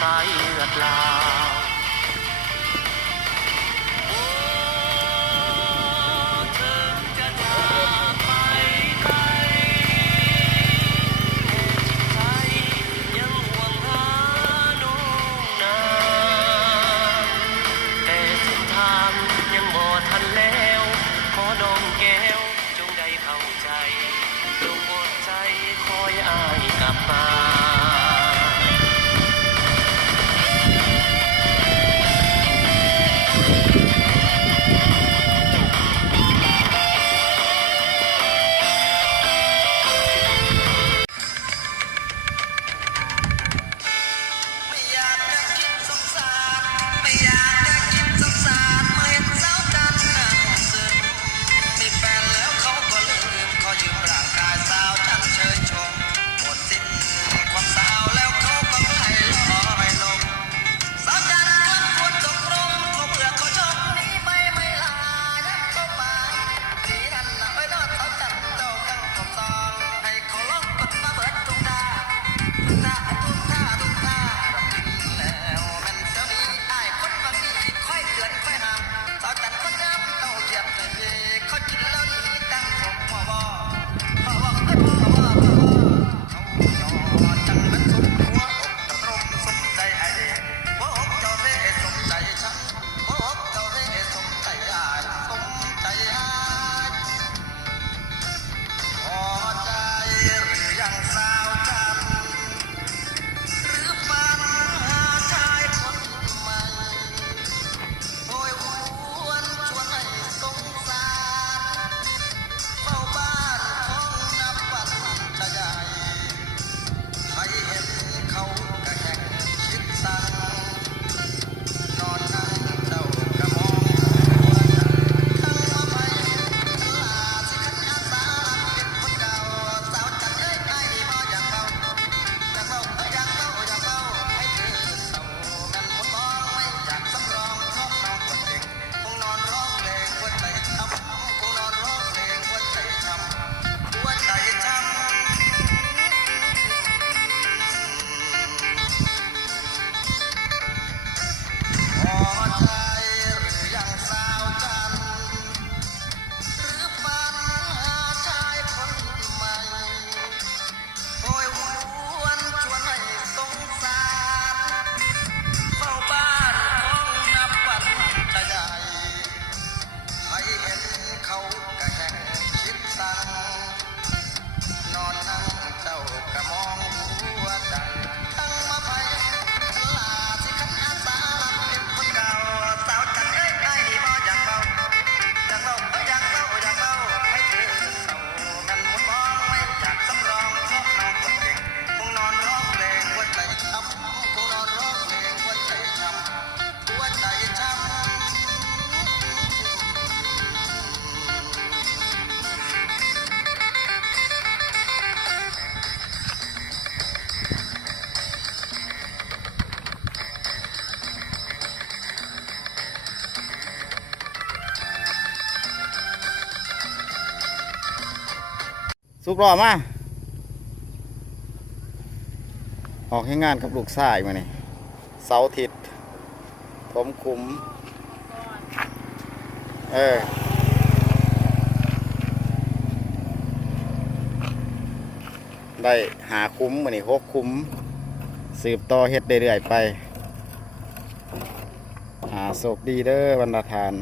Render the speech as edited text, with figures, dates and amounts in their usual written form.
สายเลือดลาวถึงจะจากไปไกลใจยังห่วงหาน้องนาแต่เส้นทางยังบ่ทันแล้วขอน้องแก้วจงได้เข้าใจจงอดใจคอยอ้ายกลับมาสุกรอมาออกให้งานกับลูกชายมาเนี่ยเสาร์อาทิตย์ผมคุ้มได้หาคุ้มมาเนี่ย6 คุ้มสืบต่อเฮ็ดเรื่อยๆไปโชคดีเด้อบรรดาทาน